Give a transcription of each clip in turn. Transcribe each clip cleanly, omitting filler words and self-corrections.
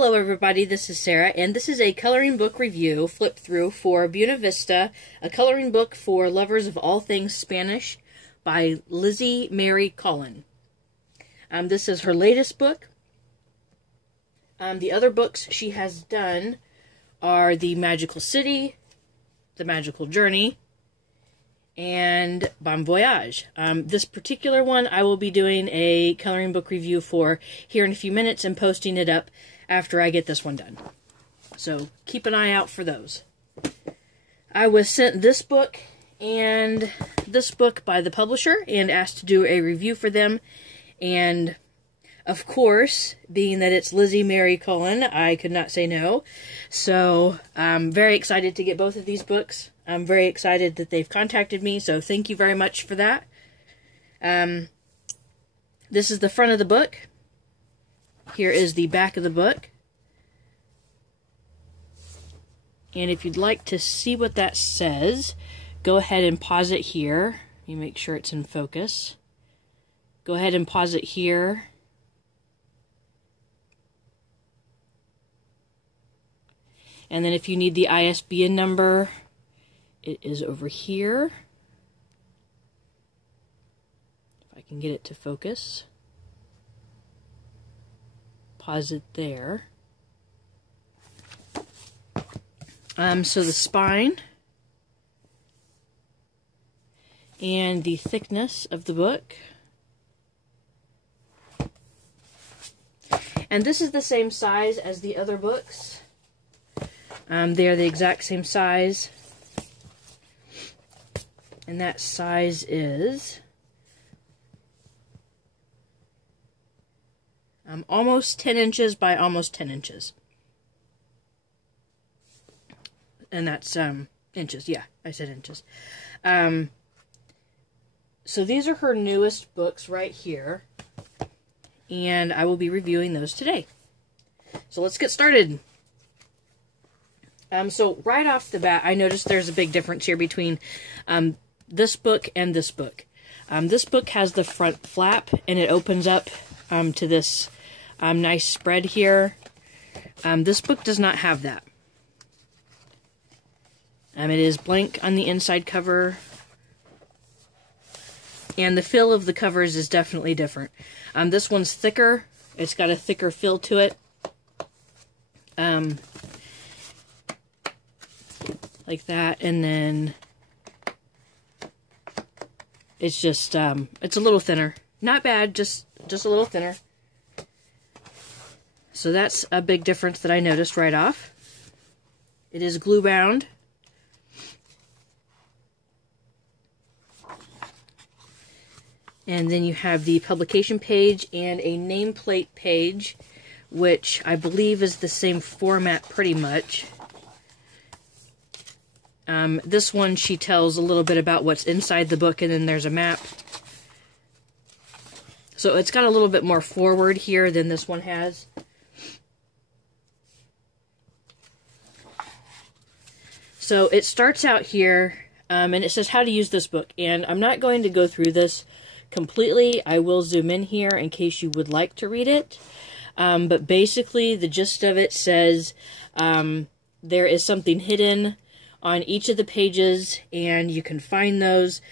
Hello everybody, this is Sarah, and this is a coloring book review, flip through, for Buena Vista, a coloring book for lovers of all things Spanish by Lizzie Mary Cullen. This is her latest book. The other books she has done are The Magical City, The Magical Journey, and Bon Voyage. This particular one I will be doing a coloring book review for here in a few minutes and posting it up after I get this one done. So keep an eye out for those. I was sent this book and this book by the publisher and asked to do a review for them. And of course, being that it's Lizzie Mary Cullen, I could not say no. So I'm very excited to get both of these books. I'm very excited that they've contacted me, so thank you very much for that. This is the front of the book. Here is the back of the book. And if you'd like to see what that says, go ahead and pause it here. You make sure it's in focus. Go ahead and pause it here. And then if you need the ISBN number, it is over here. If I can get it to focus. Pause it there. So the spine and the thickness of the book. And this is the same size as the other books. They are the exact same size. And that size is almost 10 inches by almost 10 inches. And that's inches. Yeah, I said inches. So these are her newest books right here. And I will be reviewing those today. So let's get started. So right off the bat, I noticed there's a big difference here between this book and this book. This book has the front flap, and it opens up to this nice spread here. This book does not have that. It is blank on the inside cover, and the feel of the covers is definitely different. This one's thicker. It's got a thicker feel to it. Like that, and then it's just, it's a little thinner. Not bad, just a little thinner. So that's a big difference that I noticed right off. It is glue bound. And then you have the publication page and a nameplate page, which I believe is the same format pretty much. This one, she tells a little bit about what's inside the book, and then there's a map. So it's got a little bit more forward here than this one has. So it starts out here, and it says how to use this book. And I'm not going to go through this completely. I will zoom in here in case you would like to read it. But basically, the gist of it says there is something hidden on each of the pages, and you can find those.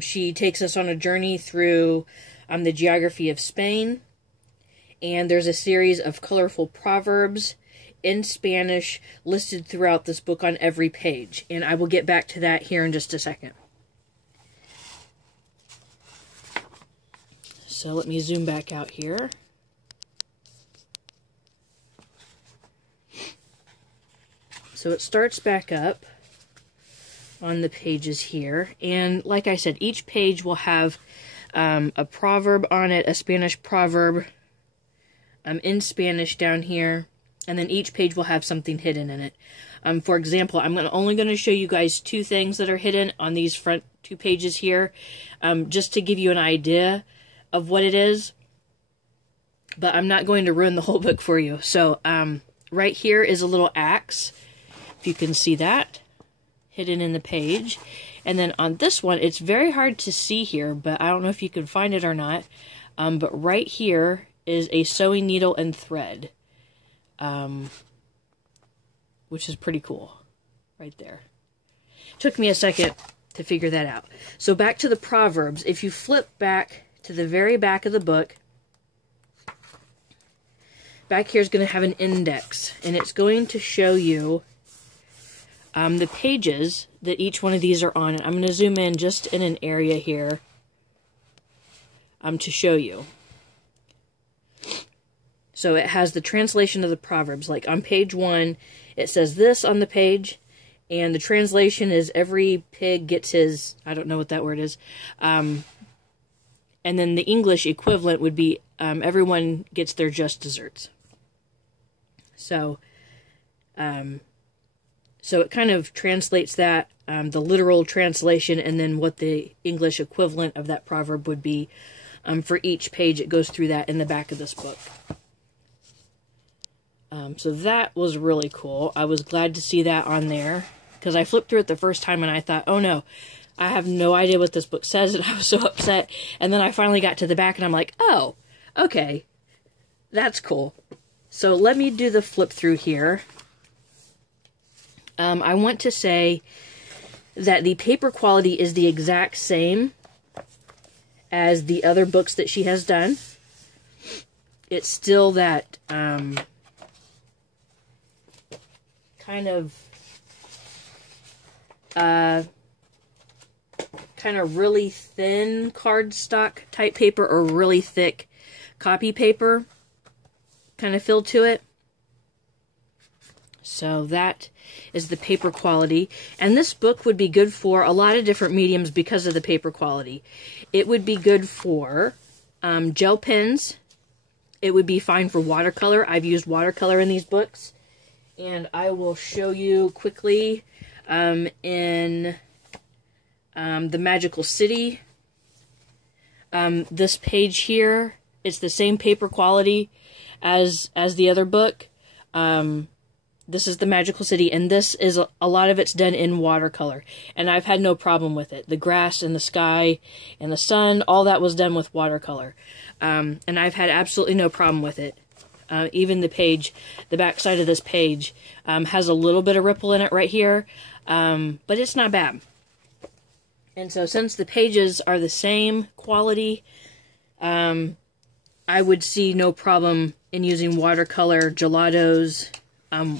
She takes us on a journey through the geography of Spain, and there's a series of colorful proverbs in Spanish listed throughout this book on every page, and I will get back to that here in just a second. So let me zoom back out here. So it starts back up on the pages here, and like I said, each page will have a proverb on it, a Spanish proverb in Spanish down here, and then each page will have something hidden in it. For example, I'm only going to show you guys two things that are hidden on these front two pages here, just to give you an idea of what it is, but I'm not going to ruin the whole book for you. So right here is a little axe. If you can see that, hidden in the page. And then on this one, it's very hard to see here, but I don't know if you can find it or not. But right here is a sewing needle and thread, which is pretty cool, right there. Took me a second to figure that out. So back to the Proverbs. If you flip back to the very back of the book, back here is going to have an index, and it's going to show you the pages that each one of these are on. And I'm going to zoom in just in an area here to show you. So it has the translation of the Proverbs. Like on page 1, it says this on the page, and the translation is every pig gets his, I don't know what that word is. And then the English equivalent would be everyone gets their just desserts. So, so it kind of translates that, the literal translation, and then what the English equivalent of that proverb would be for each page. It goes through that in the back of this book. So that was really cool. I was glad to see that on there, because I flipped through it the first time and I thought, oh no, I have no idea what this book says, and I was so upset. And then I finally got to the back and I'm like, oh, okay, that's cool. So let me do the flip through here. I want to say that the paper quality is the exact same as the other books that she has done. It's still that kind of really thin cardstock type paper, or really thick copy paper kind of feel to it. So that is the paper quality. And this book would be good for a lot of different mediums because of the paper quality. It would be good for gel pens. It would be fine for watercolor. I've used watercolor in these books. And I will show you quickly in the Magical City. This page here, it's the same paper quality as the other book. This is the Magical City, and this is a lot of it's done in watercolor, and I've had no problem with it. The grass and the sky and the sun, all that was done with watercolor, and I've had absolutely no problem with it. Even the page, the back side of this page, has a little bit of ripple in it right here, but it's not bad. And so since the pages are the same quality, I would see no problem in using watercolor gelatos,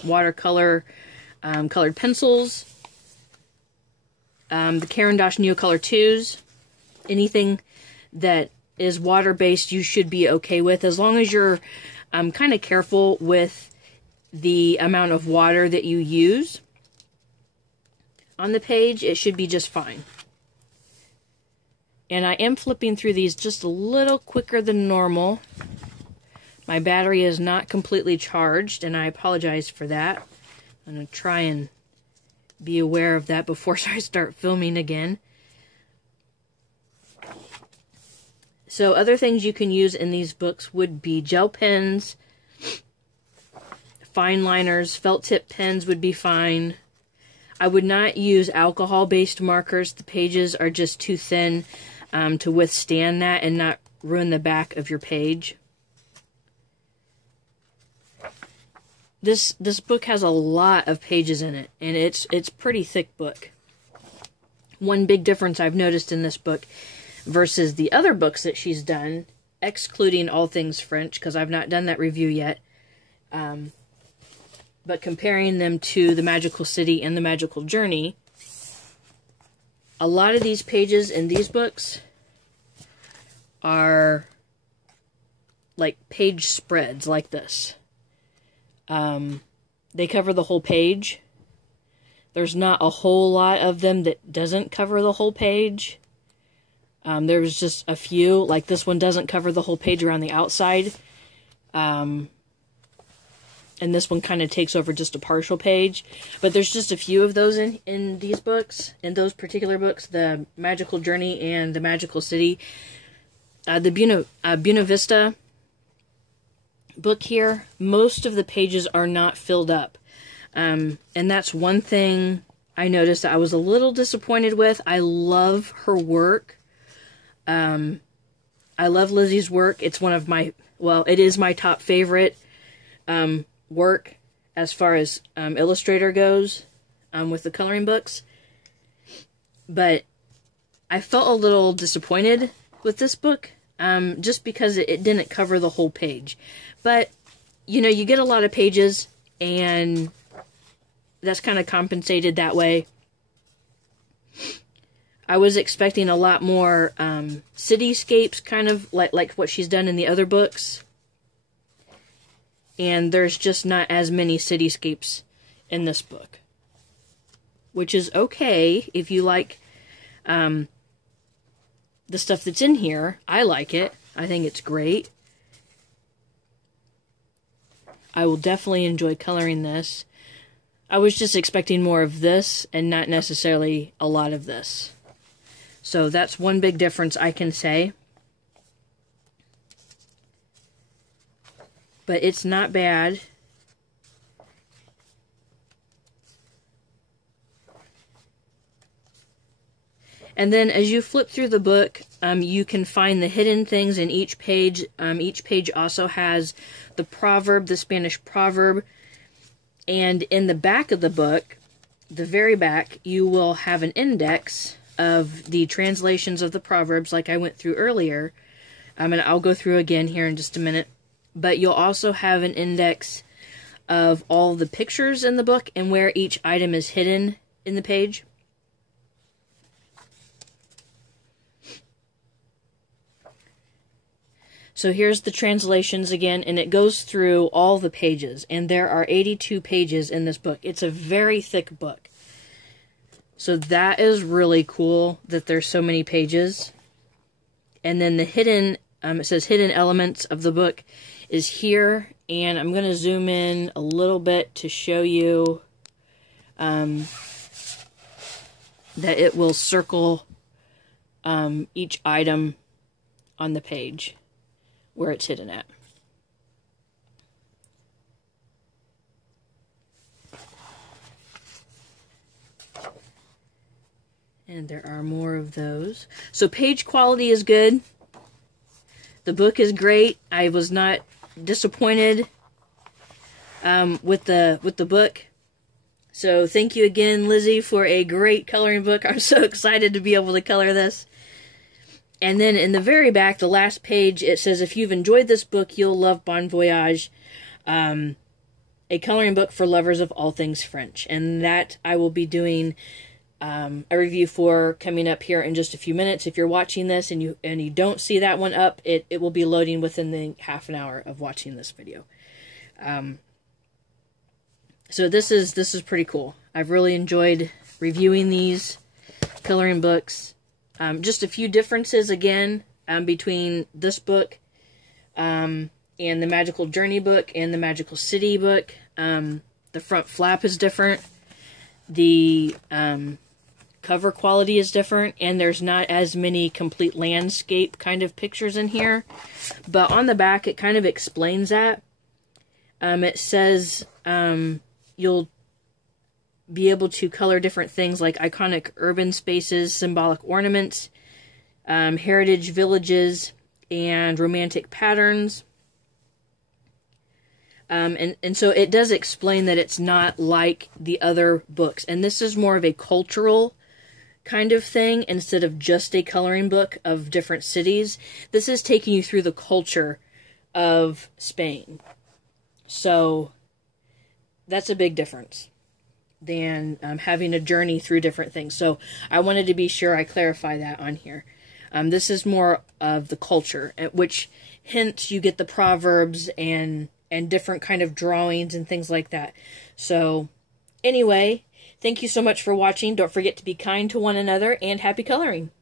watercolor colored pencils, the Caran d'Ache Neocolor 2s, anything that is water-based you should be okay with, as long as you're kind of careful with the amount of water that you use on the page. It should be just fine. And I am flipping through these just a little quicker than normal. My battery is not completely charged, and I apologize for that. I'm going to try and be aware of that before I start filming again. So other things you can use in these books would be gel pens, fine liners, felt tip pens would be fine. I would not use alcohol-based markers. The pages are just too thin to withstand that and not ruin the back of your page. This book has a lot of pages in it, and it's pretty thick book. One big difference I've noticed in this book versus the other books that she's done, excluding All Things French, because I've not done that review yet, but comparing them to the Magical City and the Magical Journey, a lot of these pages in these books are like page spreads like this. They cover the whole page. There's not a whole lot of them that doesn't cover the whole page. There's just a few, like this one doesn't cover the whole page around the outside. And this one kind of takes over just a partial page. But there's just a few of those in these books, in those particular books, the Magical Journey and the Magical City. The Buena Vista book here, most of the pages are not filled up. And that's one thing I noticed that I was a little disappointed with. I love her work. I love Lizzie's work. It's one of my, well, it is my top favorite work as far as illustrator goes with the coloring books. But I felt a little disappointed with this book just because it didn't cover the whole page. But, you know, you get a lot of pages, and that's kind of compensated that way. I was expecting a lot more cityscapes, kind of like what she's done in the other books. And there's just not as many cityscapes in this book. Which is okay if you like the stuff that's in here. I like it. I think it's great. I will definitely enjoy coloring this. I was just expecting more of this and not necessarily a lot of this. So that's one big difference I can say. But it's not bad. And then as you flip through the book, you can find the hidden things in each page. Each page also has the proverb, the Spanish proverb. And in the back of the book, the very back, you will have an index of the translations of the proverbs like I went through earlier. And I'll go through again here in just a minute. But you'll also have an index of all the pictures in the book and where each item is hidden in the page. So here's the translations again, and it goes through all the pages. And there are 82 pages in this book. It's a very thick book. So that is really cool that there's so many pages. And then the hidden, it says hidden elements of the book is here. And I'm going to zoom in a little bit to show you that it will circle each item on the page where it's hidden at. And there are more of those. So page quality is good. The book is great. I was not disappointed with the book. So thank you again, Lizzie, for a great coloring book. I'm so excited to be able to color this. And then in the very back, the last page, it says, if you've enjoyed this book, you'll love Bon Voyage, a coloring book for lovers of all things French. And that I will be doing a review for coming up here in just a few minutes. If you're watching this and you don't see that one up, it will be loading within the half an hour of watching this video. So this is pretty cool. I've really enjoyed reviewing these coloring books. Just a few differences again between this book and the Magical Journey book and the Magical City book. The front flap is different. The cover quality is different, and there's not as many complete landscape kind of pictures in here. But on the back, it kind of explains that. It says you'll be able to color different things like iconic urban spaces, symbolic ornaments, heritage villages, and romantic patterns. And so it does explain that it's not like the other books. And this is more of a cultural kind of thing instead of just a coloring book of different cities. This is taking you through the culture of Spain. So that's a big difference than having a journey through different things. So I wanted to be sure I clarify that on here. This is more of the culture, at which hence you get the proverbs and different kind of drawings and things like that. So anyway, thank you so much for watching. Don't forget to be kind to one another, and happy coloring.